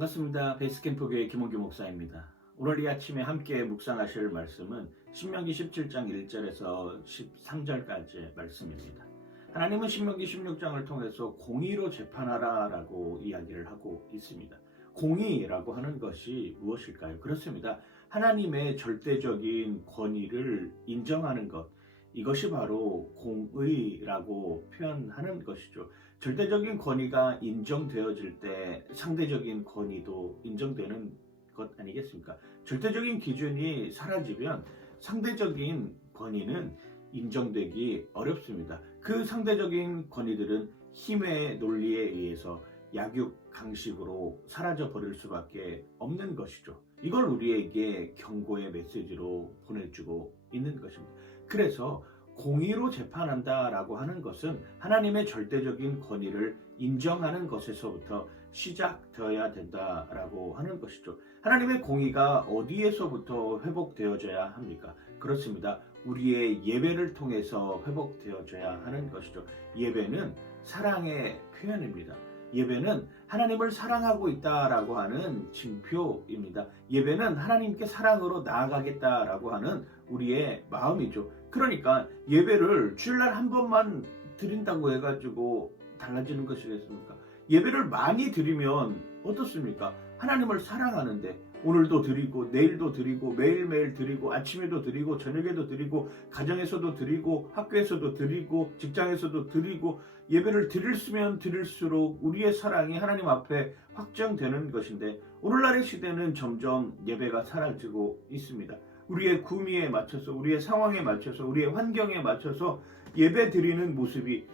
반갑습니다. 베이스캠프교회 김원규 목사입니다. 오늘 이 아침에 함께 묵상하실 말씀은 신명기 17장 1절에서 13절까지의 말씀입니다. 하나님은 신명기 16장을 통해서 공의로 재판하라 라고 이야기를 하고 있습니다. 공의라고 하는 것이 무엇일까요? 그렇습니다. 하나님의 절대적인 권위를 인정하는 것, 이것이 바로 공의라고 표현하는 것이죠. 절대적인 권위가 인정되어질 때 상대적인 권위도 인정되는 것 아니겠습니까? 절대적인 기준이 사라지면 상대적인 권위는 인정되기 어렵습니다. 그 상대적인 권위들은 힘의 논리에 의해서 약육강식으로 사라져 버릴 수밖에 없는 것이죠. 이걸 우리에게 경고의 메시지로 보내주고 있는 것입니다. 그래서 공의로 재판한다라고 하는 것은 하나님의 절대적인 권위를 인정하는 것에서부터 시작되어야 된다라고 하는 것이죠. 하나님의 공의가 어디에서부터 회복되어져야 합니까? 그렇습니다. 우리의 예배를 통해서 회복되어져야 하는 것이죠. 예배는 사랑의 표현입니다. 예배는 하나님을 사랑하고 있다라고 하는 징표입니다. 예배는 하나님께 사랑으로 나아가겠다라고 하는 우리의 마음이죠. 그러니까 예배를 주일날 한 번만 드린다고 해가지고 달라지는 것이겠습니까? 예배를 많이 드리면 어떻습니까? 하나님을 사랑하는데 오늘도 드리고 내일도 드리고 매일매일 드리고 아침에도 드리고 저녁에도 드리고 가정에서도 드리고 학교에서도 드리고 직장에서도 드리고 예배를 드릴수면 드릴수록 우리의 사랑이 하나님 앞에 확정되는 것인데 오늘날의 시대는 점점 예배가 사라지고 있습니다. 우리의 구미에 맞춰서 우리의 상황에 맞춰서 우리의 환경에 맞춰서 예배 드리는 모습이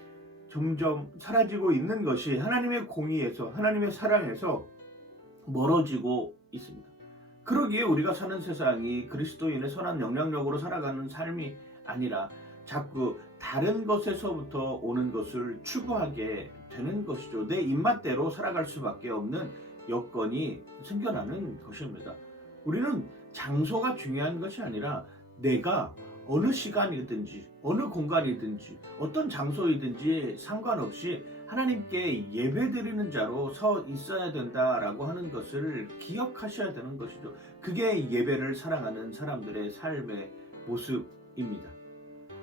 점점 사라지고 있는 것이 하나님의 공의에서 하나님의 사랑에서 멀어지고 있습니다. 그러기에 우리가 사는 세상이 그리스도인의 선한 영향력으로 살아가는 삶이 아니라 자꾸 다른 것에서부터 오는 것을 추구하게 되는 것이죠. 내 입맛대로 살아갈 수밖에 없는 여건이 생겨나는 것입니다. 우리는 장소가 중요한 것이 아니라 내가 어느 시간이든지 어느 공간이든지 어떤 장소이든지 상관없이 하나님께 예배드리는 자로 서 있어야 된다라고 하는 것을 기억하셔야 되는 것이죠. 그게 예배를 사랑하는 사람들의 삶의 모습입니다.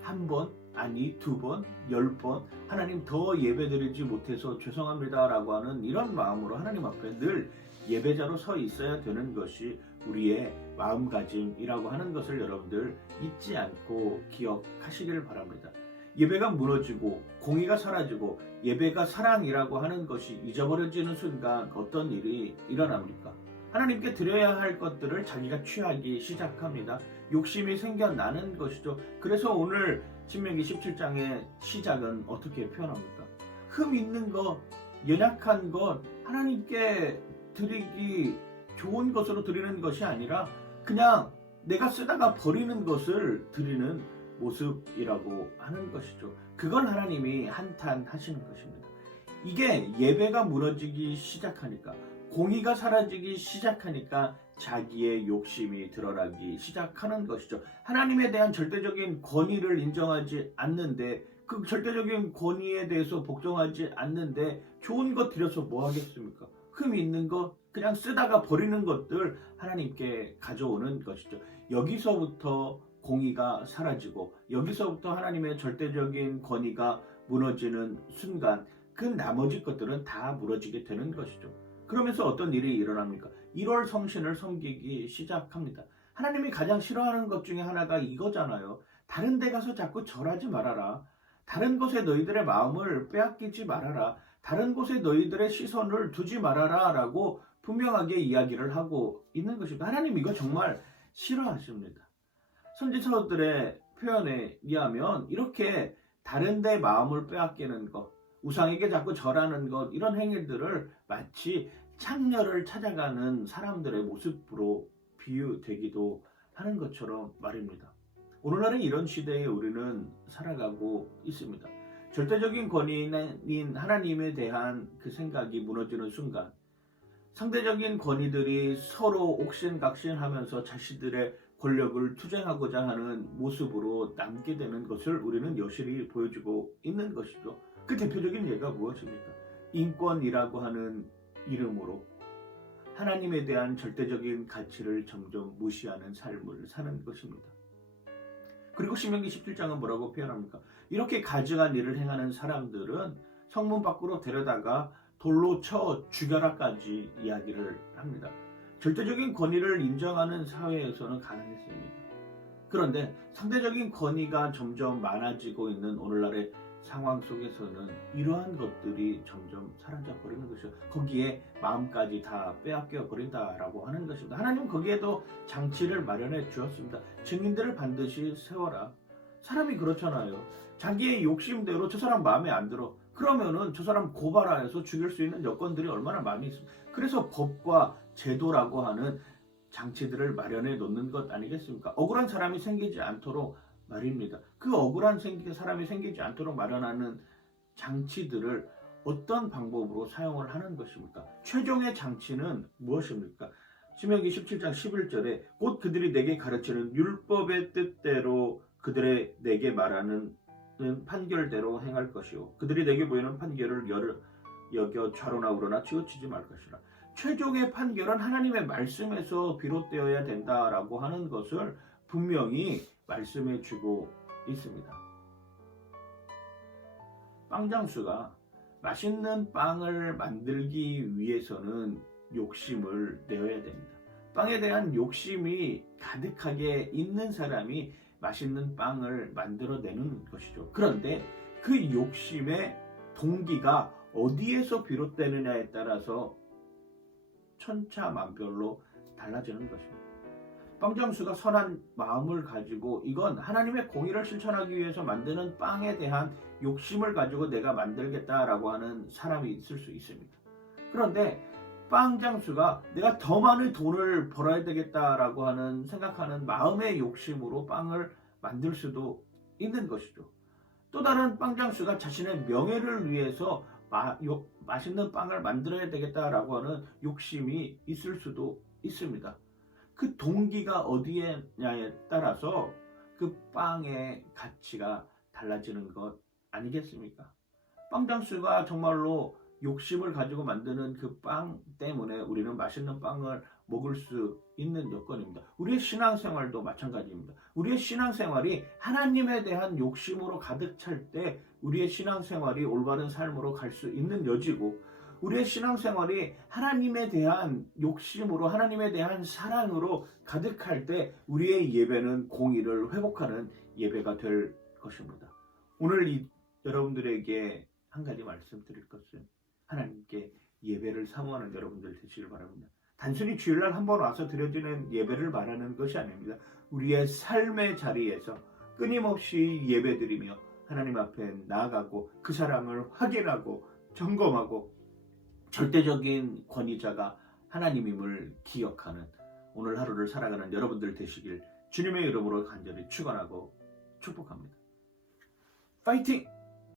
한 번, 아니 2번, 10번 하나님 더 예배드리지 못해서 죄송합니다라고 하는 이런 마음으로 하나님 앞에 늘 예배자로 서 있어야 되는 것이 우리의 마음가짐이라고 하는 것을 여러분들 잊지 않고 기억하시길 바랍니다. 예배가 무너지고 공의가 사라지고 예배가 사랑이라고 하는 것이 잊어버려지는 순간 어떤 일이 일어납니까? 하나님께 드려야 할 것들을 자기가 취하기 시작합니다. 욕심이 생겨나는 것이죠. 그래서 오늘 신명기 17장의 시작은 어떻게 표현합니까? 흠 있는 것, 연약한 것, 하나님께 드리기 좋은 것으로 드리는 것이 아니라 그냥 내가 쓰다가 버리는 것을 드리는 모습이라고 하는 것이죠. 그걸 하나님이 한탄하시는 것입니다. 이게 예배가 무너지기 시작하니까 공의가 사라지기 시작하니까 자기의 욕심이 드러나기 시작하는 것이죠. 하나님에 대한 절대적인 권위를 인정하지 않는데 그 절대적인 권위에 대해서 복종하지 않는데 좋은 것 드려서 뭐 하겠습니까? 흠이 있는 것 그냥 쓰다가 버리는 것들 하나님께 가져오는 것이죠. 여기서부터 공의가 사라지고 여기서부터 하나님의 절대적인 권위가 무너지는 순간 그 나머지 것들은 다 무너지게 되는 것이죠. 그러면서 어떤 일이 일어납니까? 1월 성신을 섬기기 시작합니다. 하나님이 가장 싫어하는 것 중에 하나가 이거잖아요. 다른 데 가서 자꾸 절하지 말아라. 다른 곳에 너희들의 마음을 빼앗기지 말아라. 다른 곳에 너희들의 시선을 두지 말아라 라고 분명하게 이야기를 하고 있는 것입니다. 하나님 이거 정말 싫어하십니다. 선지서들의 표현에 의하면 이렇게 다른 데 마음을 빼앗기는 것, 우상에게 자꾸 절하는 것 이런 행위들을 마치 창녀를 찾아가는 사람들의 모습으로 비유되기도 하는 것처럼 말입니다. 오늘날은 이런 시대에 우리는 살아가고 있습니다. 절대적인 권위인 하나님에 대한 그 생각이 무너지는 순간 상대적인 권위들이 서로 옥신각신하면서 자신들의 권력을 투쟁하고자 하는 모습으로 남게 되는 것을 우리는 여실히 보여주고 있는 것이죠. 그 대표적인 예가 무엇입니까? 인권이라고 하는 이름으로 하나님에 대한 절대적인 가치를 점점 무시하는 삶을 사는 것입니다. 그리고 신명기 17장은 뭐라고 표현합니까? 이렇게 가증한 일을 행하는 사람들은 성문 밖으로 데려다가 돌로 쳐 죽여라까지 이야기를 합니다. 절대적인 권위를 인정하는 사회에서는 가능했습니다. 그런데 상대적인 권위가 점점 많아지고 있는 오늘날의 상황 속에서는 이러한 것들이 점점 사라져 버리는 것이죠. 거기에 마음까지 다 빼앗겨 버린다라고 하는 것입니다. 하나님은 거기에도 장치를 마련해 주었습니다. 증인들을 반드시 세워라. 사람이 그렇잖아요. 자기의 욕심대로 저 사람 마음에 안 들어. 그러면은 저 사람 고발하여서 죽일 수 있는 여건들이 얼마나 많이 있습니까? 그래서 법과 제도라고 하는 장치들을 마련해 놓는 것 아니겠습니까? 억울한 사람이 생기지 않도록 말입니다. 그 억울한 사람이 생기지 않도록 마련하는 장치들을 어떤 방법으로 사용을 하는 것입니까? 최종의 장치는 무엇입니까? 신명기 17장 11절에 곧 그들이 내게 가르치는 율법의 뜻대로 그들의 내게 말하는 판결대로 행할 것이요 그들이 내게 보이는 판결을 여겨 좌로나 우로나 치우치지 말 것이라. 최종의 판결은 하나님의 말씀에서 비롯되어야 된다라고 하는 것을 분명히 말씀해 주고 있습니다. 빵장수가 맛있는 빵을 만들기 위해서는 욕심을 내어야 됩니다. 빵에 대한 욕심이 가득하게 있는 사람이 맛있는 빵을 만들어내는 것이죠. 그런데 그 욕심의 동기가 어디에서 비롯되느냐에 따라서 천차만별로 달라지는 것입니다. 빵장수가 선한 마음을 가지고 이건 하나님의 공의를 실천하기 위해서 만드는 빵에 대한 욕심을 가지고 내가 만들겠다라고 하는 사람이 있을 수 있습니다. 그런데 빵장수가 내가 더 많은 돈을 벌어야 되겠다라고 하는 생각하는 마음의 욕심으로 빵을 만들 수도 있는 것이죠. 또 다른 빵장수가 자신의 명예를 위해서 맛있는 빵을 만들어야 되겠다라고 하는 욕심이 있을 수도 있습니다. 그 동기가 어디에냐에 따라서 그 빵의 가치가 달라지는 것 아니겠습니까? 빵장수가 정말로 욕심을 가지고 만드는 그 빵 때문에 우리는 맛있는 빵을 먹을 수 있는 여건입니다. 우리의 신앙생활도 마찬가지입니다. 우리의 신앙생활이 하나님에 대한 욕심으로 가득 찰 때 우리의 신앙생활이 올바른 삶으로 갈 수 있는 여지고, 우리의 신앙생활이 하나님에 대한 욕심으로 하나님에 대한 사랑으로 가득할 때 우리의 예배는 공의를 회복하는 예배가 될 것입니다. 오늘 여러분들에게 한 가지 말씀드릴 것은 하나님께 예배를 사모하는 여러분들 되시길 바랍니다. 단순히 주일날 한번 와서 드려지는 예배를 말하는 것이 아닙니다. 우리의 삶의 자리에서 끊임없이 예배드리며 하나님 앞에 나아가고 그 사랑을 확인하고 점검하고 절대적인 권위자가 하나님임을 기억하는 오늘 하루를 살아가는 여러분들 되시길 주님의 이름으로 간절히 축원하고 축복합니다. 파이팅!